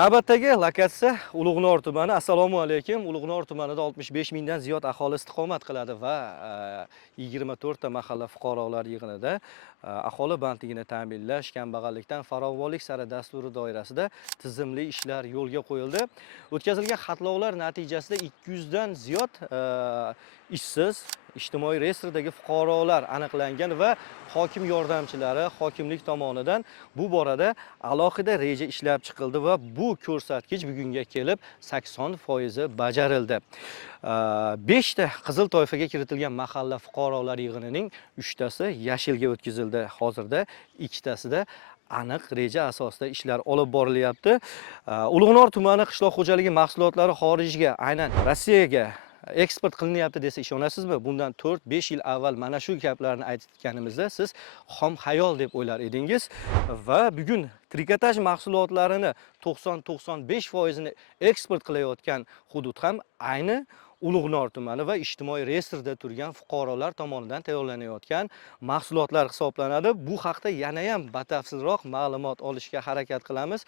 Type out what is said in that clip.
Navbatdagi lokatsiya Ulug'nor tumani. Assalomu alaykum. Ulug'nor tumanida 65 mingdan ziyod aholi istiqomat qiladi va 24 ta mahalla fuqarolar yig'inida aholi bandligini ta'minlash, kambag'allikdan farovonlik sari dasturi doirasida tizimli ishlar yo'lga qo'yildi. O'tkazilgan xatlovlar natijasida 200 dan ziyod ishsiz ijtimoiy reyestrdagi fuqarolar aniqlangan va hokim yordamchilari hokimlik tomonidan bu borada alohida reja ishlab chiqildi va bu ko'rsatkich bugunga kelib 80% bajarildi. 5 ta qizil toifaga kiritilgan mahalla fuqarolar yig'inining 3 tasi yashilga o'tkazildi. Hozirda 2 tasida aniq reja asosida ishlar olib borilyapti. Ulug'nor tumani qishloq xo'jaligi mahsulotlari xorijga, aynan Rossiyaga eksport qilinyapti desa ishonasizmi? Bundan 4-5 yil avval mana shu gaplarni aytganimizda siz xom xayol deb o'ylar edingiz va bugun trikotaj mahsulotlarini 90-95% eksport qilayotgan hudud ham ayni Ulug'nor tumani va ijtimoiy reyestrda turgan fuqarolar tomonidan tayyorlanayotgan mahsulotlar hisoblanadi. Bu haqda yana ham batafsilroq ma'lumot olishga harakat qilamiz.